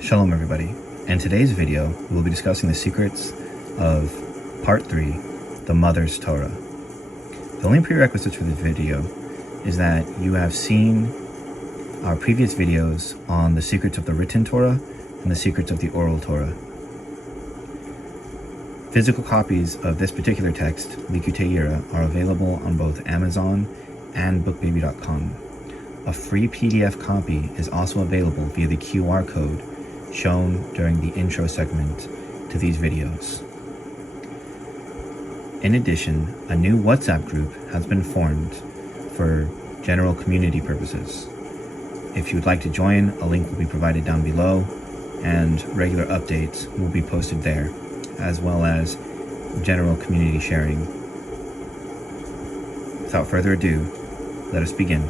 Shalom everybody. In today's video, we'll be discussing the secrets of part 3, the Mother's Torah. The only prerequisites for this video is that you have seen our previous videos on the secrets of the written Torah and the secrets of the oral Torah. Physical copies of this particular text, Likutei Yira, are available on both Amazon and bookbaby.com. A free PDF copy is also available via the QR code shown during the intro segment to these videos. In addition, a new WhatsApp group has been formed for general community purposes. If you would like to join, a link will be provided down below, and regular updates will be posted there, as well as general community sharing. Without further ado, let us begin.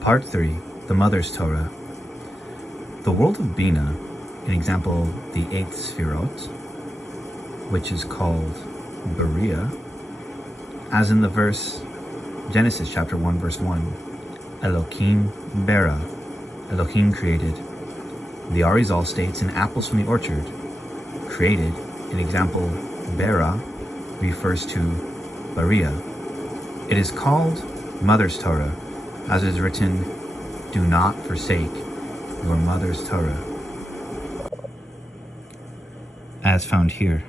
Part 3, the Mother's Torah. The world of Bina, in example, the 8th Sfirot, which is called Beriah, as in the verse Genesis chapter 1 verse 1, Elohim Bera, Elohim created. The Arizal states in Apples from the Orchard, created, in example, Bera, refers to Beriah. It is called Mother's Torah, as is written, do not forsake your mother's Torah, as found here.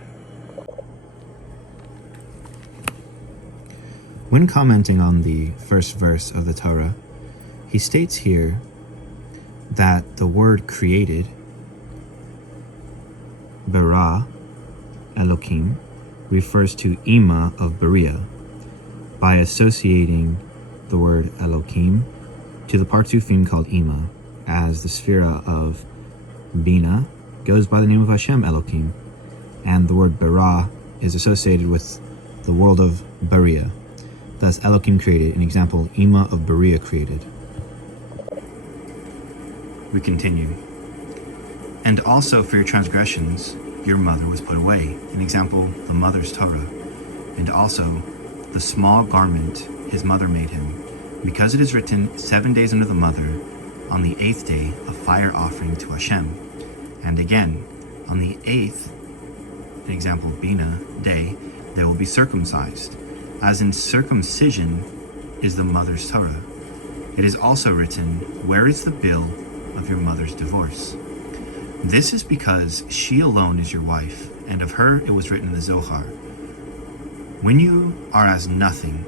When commenting on the first verse of the Torah, he states here that the word created, bara, Elohim, refers to Ima of Beriah, by associating the word Elohim to the Partsufim called Ima, as the Sphira of Bina goes by the name of Hashem Elohim, and the word Bara is associated with the world of Beriah. Thus Elohim created, an example, Ima of Beriah created. We continue. And also for your transgressions, your mother was put away, an example, the Mother's Torah. And also the small garment his mother made him, because it is written, 7 days under the mother, on the 8th day a fire offering to Hashem. And again, on the 8th, an example, Bina, day, they will be circumcised, as in circumcision is the mother's Torah. It is also written, where is the bill of your mother's divorce? This is because she alone is your wife, and of her it was written in the Zohar, when you are as nothing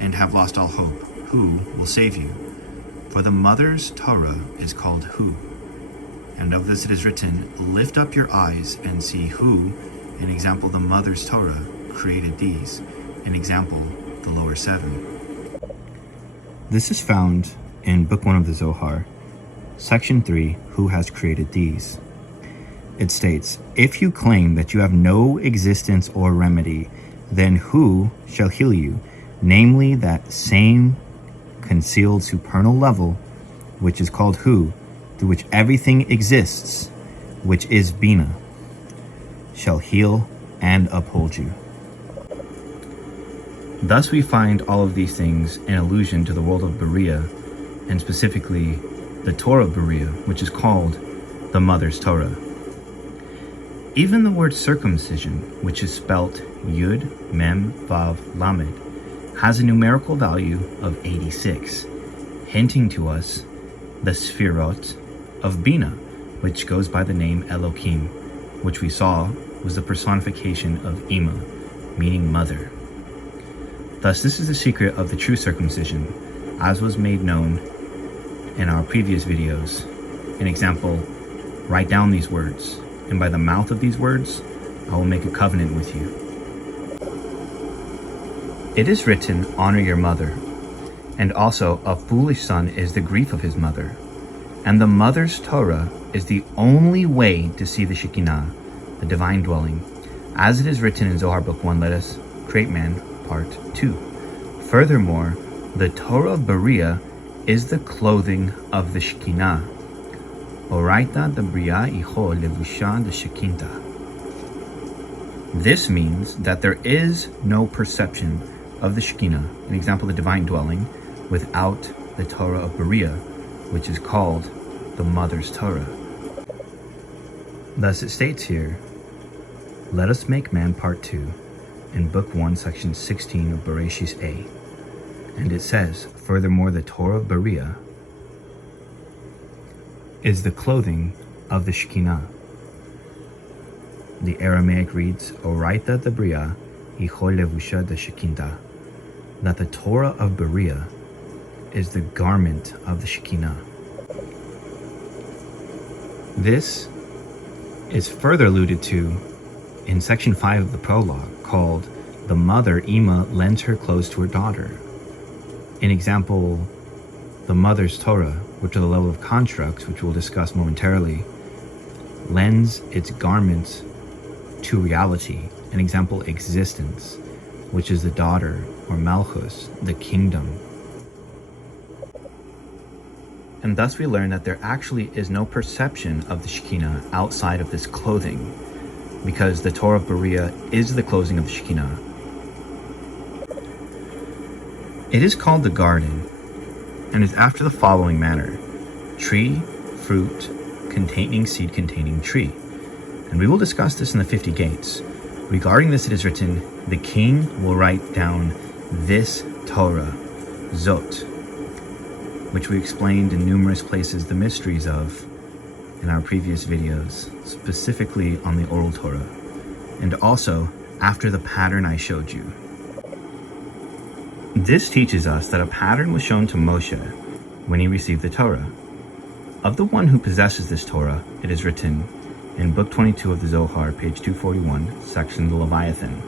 and have lost all hope, who will save you? For the mother's Torah is called Hu. And of this it is written, lift up your eyes and see who, an example, the mother's Torah, created these, an example, the lower 7. This is found in Book 1 of the Zohar, Section 3, who has created these. It states, if you claim that you have no existence or remedy, then who shall heal you? Namely, that same concealed supernal level, which is called Hu, through which everything exists, which is Bina, shall heal and uphold you. Thus we find all of these things in allusion to the world of Beriah, and specifically the Torah of Beriah, which is called the Mother's Torah. Even the word circumcision, which is spelt Yud, Mem, Vav, Lamed, has a numerical value of 86, hinting to us the Sfirot of Bina, which goes by the name Elohim, which we saw was the personification of Ima, meaning mother. Thus this is the secret of the true circumcision, as was made known in our previous videos. An example, write down these words, and by the mouth of these words, I will make a covenant with you. It is written, honor your mother. And also, a foolish son is the grief of his mother. And the mother's Torah is the only way to see the Shekinah, the divine dwelling. As it is written in Zohar Book 1, let us create man, part 2. Furthermore, the Torah of Beriah is the clothing of the Shekinah. Oraita de Beriah icho levusha de Shekinah. This means that there is no perception of the Shekinah, an example, the divine dwelling, without the Torah of Beriah, which is called the mother's Torah. Thus it states here, let us make man, part 2, in Book 1, section 16 of Bereshis A. And it says, furthermore, the Torah of Beriah is the clothing of the Shekinah. The Aramaic reads, Oraita de Beriah icho levusha de Shekinah, that the Torah of Beriah is the garment of the Shekinah. This is further alluded to in section 5 of the prologue, called the mother, Ima, lends her clothes to her daughter. In example, the mother's Torah, which are the level of constructs, which we'll discuss momentarily, lends its garments to reality. An example, existence, which is the daughter, or Malchus, the kingdom. And thus we learn that there actually is no perception of the Shekinah outside of this clothing, because the Torah of Beriah is the clothing of the Shekinah. It is called the garden, and is after the following manner: tree, fruit, containing seed, containing tree. And we will discuss this in the 50 gates. Regarding this, it is written, the king will write down this Torah, Zot, which we explained in numerous places the mysteries of in our previous videos, specifically on the oral Torah, and also after the pattern I showed you. This teaches us that a pattern was shown to Moshe when he received the Torah. Of the one who possesses this Torah, it is written in Book 22 of the Zohar, page 241, section the Leviathan.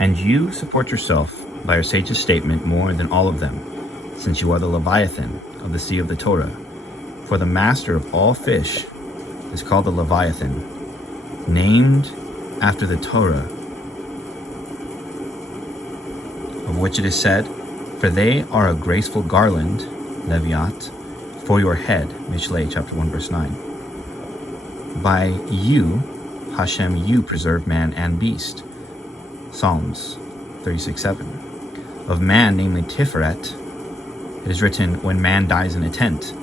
And you support yourself by your sage's statement more than all of them, since you are the Leviathan of the sea of the Torah. For the master of all fish is called the Leviathan, named after the Torah, of which it is said, for they are a graceful garland, Leviat, for your head, Mishlei chapter 1 verse 9. By you, Hashem, you preserve man and beast, Psalms 36:7. Of man, namely Tiferet, it is written, when man dies in a tent,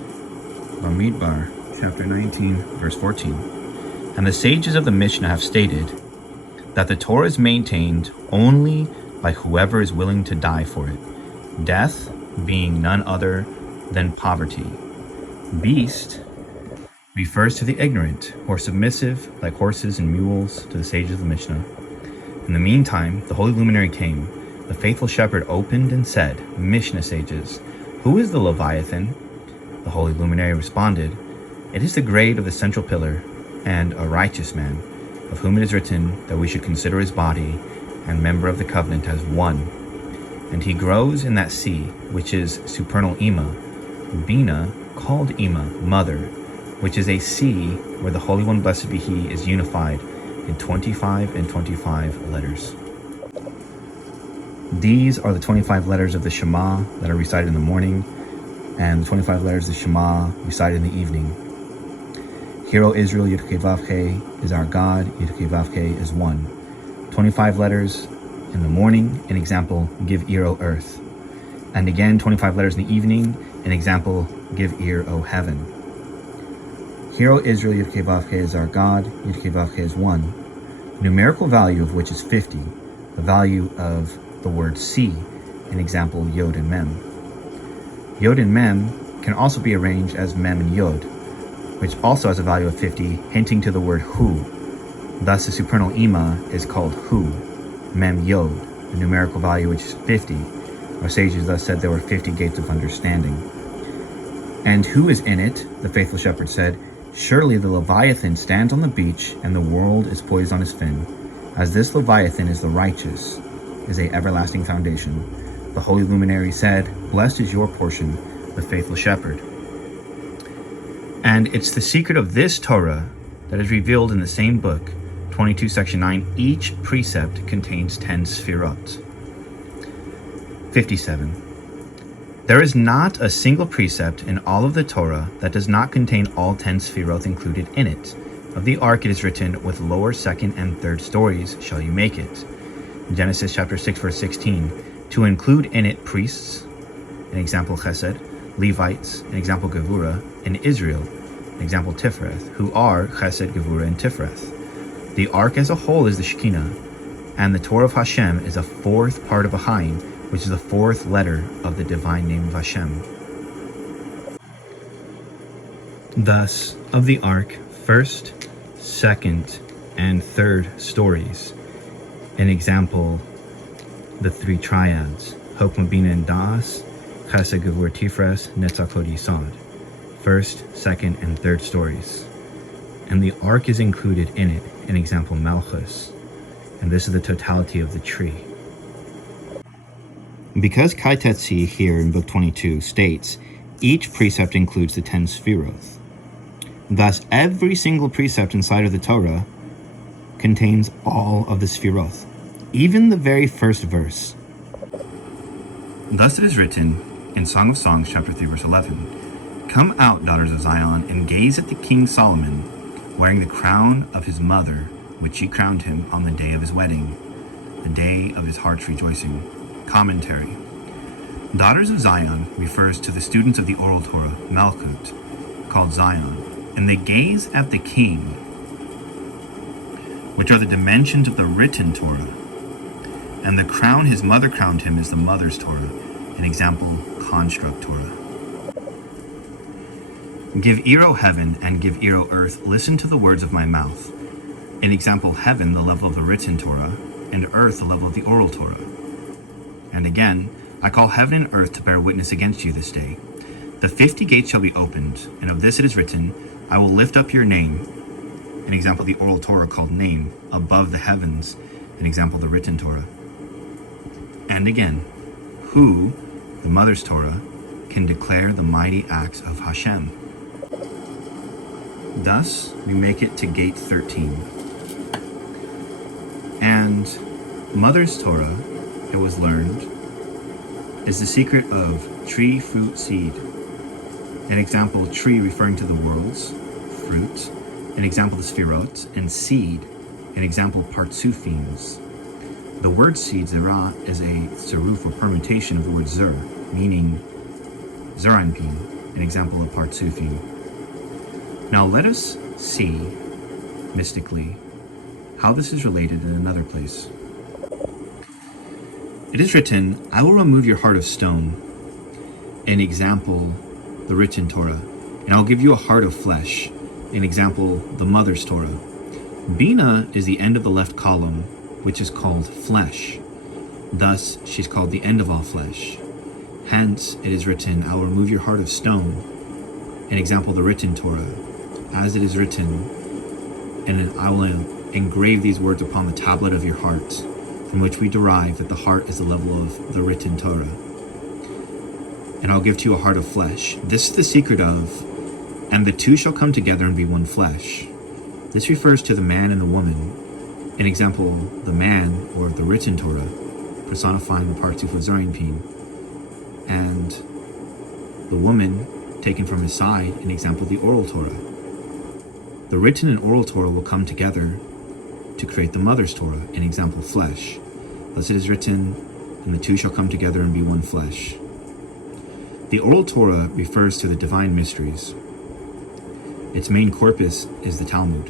Bamidbar chapter 19 verse 14. And the sages of the Mishnah have stated that the Torah is maintained only by whoever is willing to die for it, death being none other than poverty. Beast refers to the ignorant, or submissive, like horses and mules, to the sages of the Mishnah. In the meantime, the holy luminary came. The faithful shepherd opened and said, Mishnah sages, who is the Leviathan? The holy luminary responded, it is the grade of the central pillar, and a righteous man, of whom it is written that we should consider his body and member of the covenant as one. And he grows in that sea, which is supernal Ima, Bina, called Ima, mother, which is a sea where the Holy One, blessed be He, is unified in 25 and 25 letters. These are the 25 letters of the Shema that are recited in the morning, and the 25 letters of the Shema recited in the evening. Hear, O Israel, Yud-Kei Vav-Kei is our God, Yud-Kei Vav-Kei is one. 25 letters in the morning, an example, give ear, O earth. And again, 25 letters in the evening, an example, give ear, O heaven. Hear, O Israel, Yud-Kei Vav-Kei is our God, Yud-Kei Vav-Kei is one. The numerical value of which is 50, the value of the word see, an example, Yod and Mem. Yod and Mem can also be arranged as Mem and Yod, which also has a value of 50, hinting to the word Hu. Thus, the supernal Ima is called Hu, Mem Yod, the numerical value which is 50. Our sages thus said there were 50 gates of understanding. And who is in it? The faithful shepherd said, Surely the Leviathan stands on the beach, and the world is poised on his fin. As this Leviathan is the righteous, is a everlasting foundation. The holy luminary said, "Blessed is your portion, the faithful shepherd." And it's the secret of this Torah that is revealed in the same book, 22, section 9. Each precept contains 10 sfirot. 57. There is not a single precept in all of the Torah that does not contain all 10 sfirot included in it. Of the ark it is written, "With lower, second, and third stories shall you make it." In Genesis chapter 6, verse 16, to include in it priests, an example Chesed, Levites, an example Gevurah, and Israel, an example Tiferet, who are Chesed, Gevurah, and Tiferet. The ark as a whole is the Shekinah, and the Torah of Hashem is a fourth part of Ahaim, which is the fourth letter of the divine name of Hashem. Thus, of the ark, first, second, and third stories. An example, the three triads, Chokmah, Bina, and Das, Chesed, Gevurah, Tiferet, Netzach, Hod, Yesod. First, second, and third stories. And the ark is included in it, an example, Malchus. And this is the totality of the tree. Because Kai Tetzi here in Book 22 states, each precept includes the 10 sfiroth. Thus, every single precept inside of the Torah contains all of the sfiroth, even the very first verse. Thus it is written in Song of Songs, chapter 3, verse 11, "Come out, daughters of Zion, and gaze at the King Solomon, wearing the crown of his mother, which she crowned him on the day of his wedding, the day of his heart's rejoicing." Commentary. Daughters of Zion refers to the students of the oral Torah, Malkut, called Zion, and they gaze at the king, which are the dimensions of the written Torah, and the crown his mother crowned him is the mother's Torah, an example, construct Torah. Give ear, O heaven, and give ear, O earth, listen to the words of my mouth. An example, heaven, the level of the written Torah, and earth, the level of the oral Torah. And again, I call heaven and earth to bear witness against you this day. The 50 gates shall be opened, and of this it is written, I will lift up your name, an example, the oral Torah called name, above the heavens, an example, the written Torah. And again, who, the mother's Torah, can declare the mighty acts of Hashem. Thus, we make it to gate 13. And mother's Torah, it was learned, is the secret of tree, fruit, seed. An example, tree referring to the worlds, fruit, an example, the sfirot, and seed, an example, partsufins. The word seed, zerah, is a seruf or permutation of the word zer, meaning zeranpin, an example of partsufin. Now let us see, mystically, how this is related in another place. It is written, I will remove your heart of stone, an example, the written Torah, and I'll give you a heart of flesh, an example, the mother's Torah. Bina is the end of the left column, which is called flesh. Thus, she's called the end of all flesh. Hence, it is written, I will remove your heart of stone, an example, the written Torah, as it is written, and I will engrave these words upon the tablet of your heart, from which we derive that the heart is the level of the written Torah. And I'll give to you a heart of flesh. This is the secret of, and the two shall come together and be one flesh. This refers to the man and the woman. An example, the man, or the written Torah, personifying the parts of Zarinpin, and the woman, taken from his side, an example, the oral Torah. The written and oral Torah will come together to create the mother's Torah, an example, flesh. Thus it is written, and the two shall come together and be one flesh. The oral Torah refers to the divine mysteries. Its main corpus is the Talmud.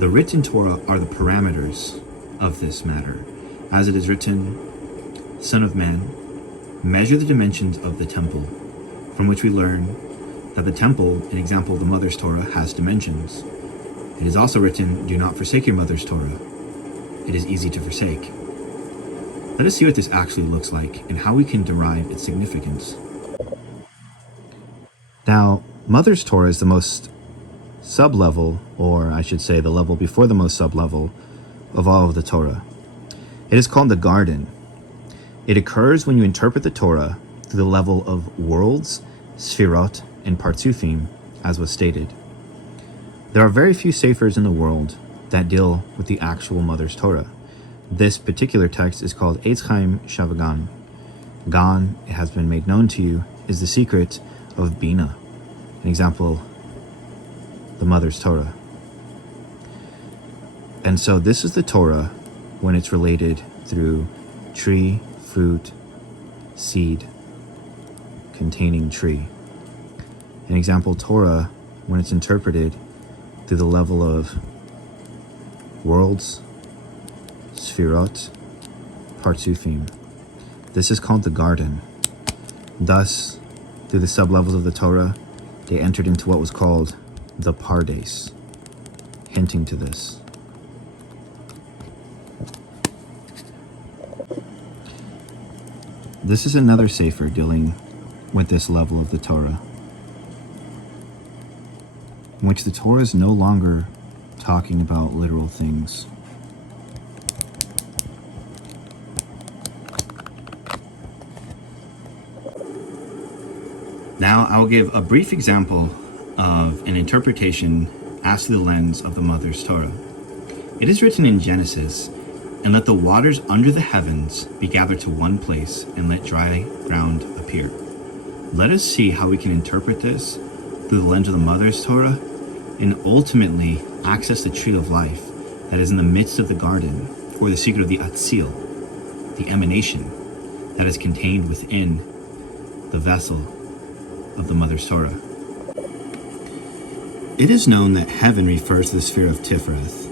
The written Torah are the parameters of this matter. As it is written, Son of man, measure the dimensions of the temple, from which we learn that the temple, an example of the mother's Torah, has dimensions. It is also written, do not forsake your mother's Torah. It is easy to forsake. Let us see what this actually looks like and how we can derive its significance. Now, Mother's Torah is the most sub-level, or I should say the level before the most sub-level of all of the Torah. It is called the garden. It occurs when you interpret the Torah through the level of worlds, sfirot, and partsufim, as was stated. There are very few sefers in the world that deal with the actual Mother's Torah. This particular text is called Eitz Chaim Shavagan. Gan, it has been made known to you, is the secret of Bina. An example, the Mother's Torah. And so this is the Torah when it's related through tree, fruit, seed, containing tree. An example, Torah, when it's interpreted through the level of worlds, sfirot, partsufim. This is called the garden. Thus, through the sublevels of the Torah, they entered into what was called the Pardes, hinting to this. This is another sefer dealing with this level of the Torah, in which the Torah is no longer talking about literal things. Now I will give a brief example of an interpretation as to the lens of the Mother's Torah. It is written in Genesis, "And let the waters under the heavens be gathered to one place, and let dry ground appear." Let us see how we can interpret this through the lens of the Mother's Torah, and ultimately access the tree of life that is in the midst of the garden, or the secret of the Atzil, the emanation that is contained within the vessel of the Mother's Torah. It is known that heaven refers to the sphere of Tiferet,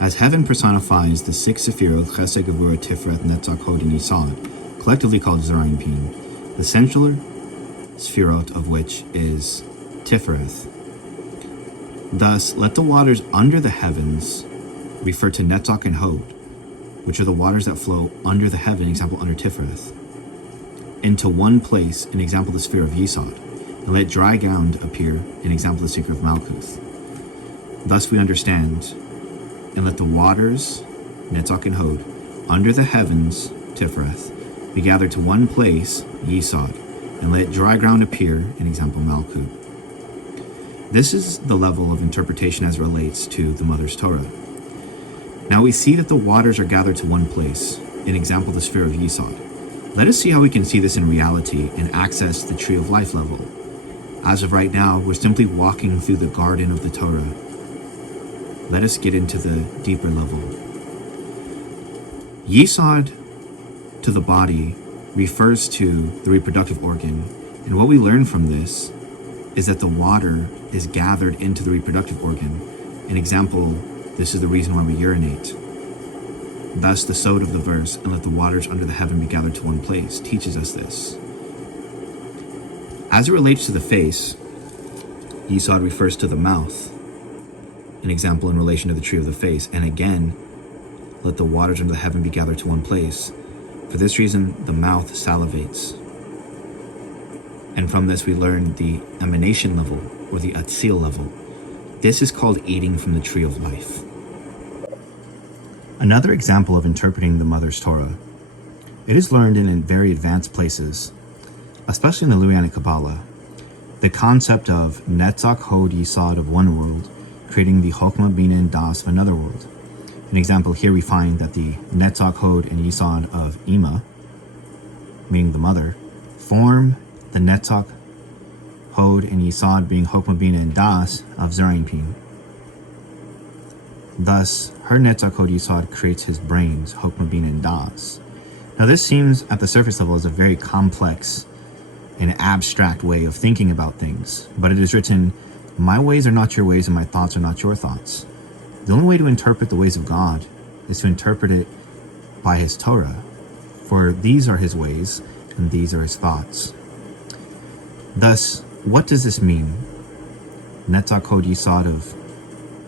as heaven personifies the six Sephirot, Chesed, Gevurah, Tiferet, Netzach, Hod, and Yisod, collectively called Zerayim, the central Sephirot of which is Tiferet. Thus, let the waters under the heavens refer to Netzach and Hod, which are the waters that flow under the heaven, example under Tiferet, into one place, an example the sphere of Yisod, and let dry ground appear, an example the secret of Malkuth. Thus we understand, and let the waters, Netzach and Hod, under the heavens, Tiferet, be gathered to one place, Yisod, and let dry ground appear, an example Malkuth. This is the level of interpretation as relates to the Mother's Torah. Now we see that the waters are gathered to one place, an example the sphere of Yisod. Let us see how we can see this in reality and access the tree of life level. As of right now, we're simply walking through the garden of the Torah. Let us get into the deeper level. Yisod to the body refers to the reproductive organ, and what we learn from this is that the water is gathered into the reproductive organ. An example, this is the reason why we urinate. Thus, the sod of the verse, "And let the waters under the heaven be gathered to one place," teaches us this. As it relates to the face, Yisod refers to the mouth. An example in relation to the tree of the face. And again, let the waters under the heaven be gathered to one place. For this reason, the mouth salivates. And from this we learn the emanation level, or the Atzil level. This is called eating from the tree of life. Another example of interpreting the Mother's Torah. It is learned in very advanced places, especially in the Luyanic Kabbalah, the concept of Netzach, Hod, Yisod of one world, creating the Chokmah, Bina, and Das of another world. An example here we find that the Netzach, Hod, and Yisod of Ima, meaning the mother, form the Netzach, Hod, and Yisod being Chokmah, Bina, and Das of Zerayim. Thus, her Netzach, Hod, Yisod creates his brains, Chokmah, Bina, and Das. Now this seems at the surface level as a very complex and abstract way of thinking about things, but it is written, "My ways are not your ways, and my thoughts are not your thoughts." The only way to interpret the ways of God is to interpret it by his Torah, for these are his ways, and these are his thoughts. Thus, what does this mean? Netzach, Hod, Yisod of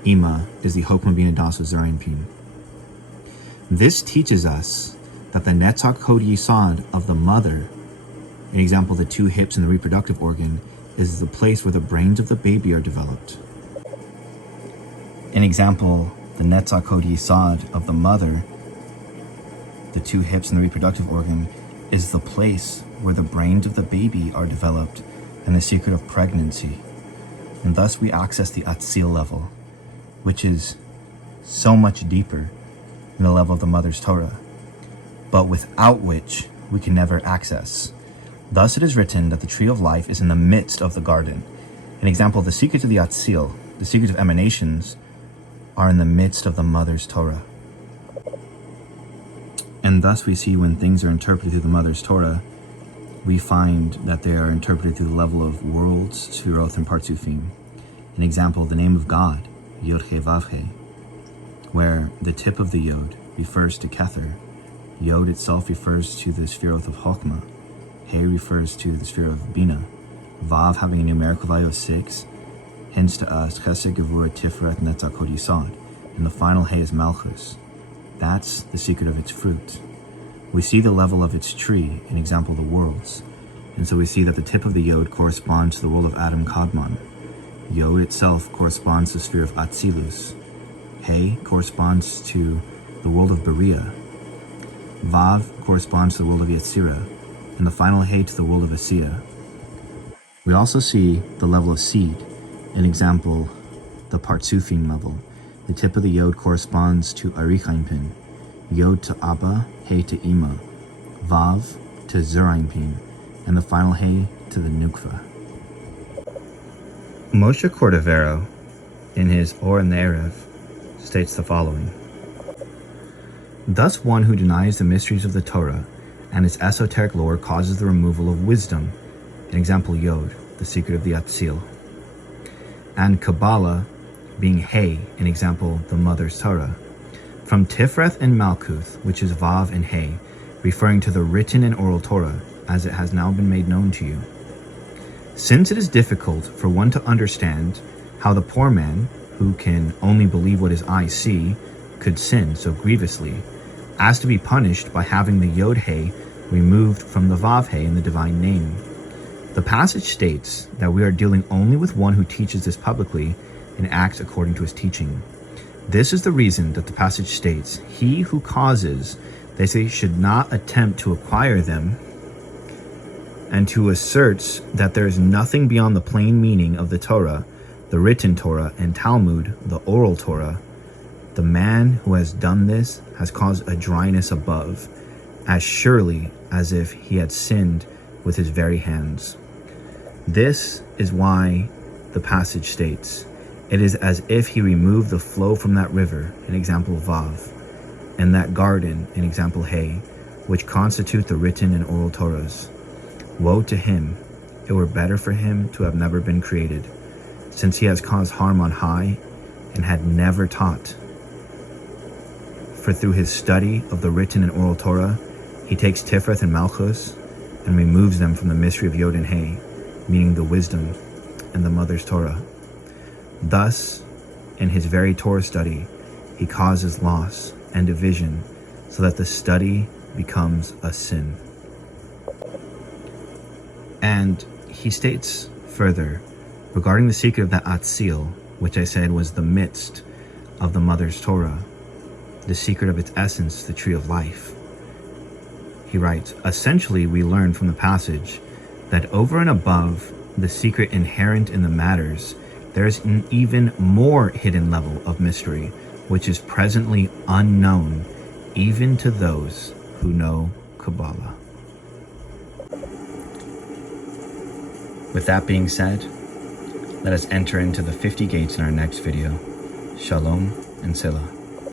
Ima is the Chokmah, Bina, Das of Zerayim. This teaches us that the Netzach, Hod, Yisod of the mother, an example, the two hips and the reproductive organ, is the place where the brains of the baby are developed. An example, the Netzach Kod Yisod of the mother, the two hips and the reproductive organ, is the place where the brains of the baby are developed and the secret of pregnancy. And thus we access the Atzil level, which is so much deeper than the level of the mother's Torah, but without which we can never access. Thus it is written that the tree of life is in the midst of the garden. An example, the secrets of the Atzil, the secrets of emanations, are in the midst of the mother's Torah. And thus we see when things are interpreted through the mother's Torah, we find that they are interpreted through the level of worlds, Sfiroth, and Partzufim. An example, the name of God, Yod-He Vav-He, where the tip of the Yod refers to Kether, Yod itself refers to the Sfiroth of Chokmah, He refers to the sphere of Bina, Vav having a numerical value of 6, hints to us Chesed, Gevurah, Tiferet, Netzach Kod Yisod, and the final He is Malchus. That's the secret of its fruit. We see the level of its tree, an example, the worlds, and so we see that the tip of the Yod corresponds to the world of Adam Kadmon. Yod itself corresponds to the sphere of Atzilus. He corresponds to the world of Berea. Vav corresponds to the world of Yetzirah, and the final He to the world of Asiya. We also see the level of seed, an example, the Partzufim level. The tip of the Yod corresponds to Arichaimpin, Yod to Abba, He to Ima, Vav to Zeraimpin, and the final He to the Nukva. Moshe Cordovero, in his Or Ne'erev, states the following: Thus one who denies the mysteries of the Torah and its esoteric lore causes the removal of wisdom, an example, Yod, the secret of the Atzil, and Kabbalah, being He, an example, the mother's Torah, from Tifreth and Malkuth, which is Vav and He, referring to the written and oral Torah, as it has now been made known to you. Since it is difficult for one to understand how the poor man, who can only believe what his eyes see, could sin so grievously, as to be punished by having the Yod He removed from the Vav He in the divine name. The passage states that we are dealing only with one who teaches this publicly and acts according to his teaching. This is the reason that the passage states, he who causes, they say, should not attempt to acquire them, and who asserts that there is nothing beyond the plain meaning of the Torah, the written Torah, and Talmud, the oral Torah. The man who has done this has caused a dryness above, as surely as if he had sinned with his very hands. This is why the passage states, it is as if he removed the flow from that river, an example Vav, and that garden, an example He, which constitute the written and oral Torahs. Woe to him, it were better for him to have never been created, since he has caused harm on high and had never taught. For through his study of the written and oral Torah, he takes Tifreth and Malchus and removes them from the mystery of Yod and He, meaning the wisdom and the mother's Torah. Thus, in his very Torah study, he causes loss and division so that the study becomes a sin. And he states further, regarding the secret of that Atzil, which I said was the midst of the mother's Torah, the secret of its essence, the tree of life. He writes, essentially we learn from the passage that over and above the secret inherent in the matters, there is an even more hidden level of mystery, which is presently unknown even to those who know Kabbalah. With that being said, let us enter into the 50 gates in our next video. Shalom and Selah.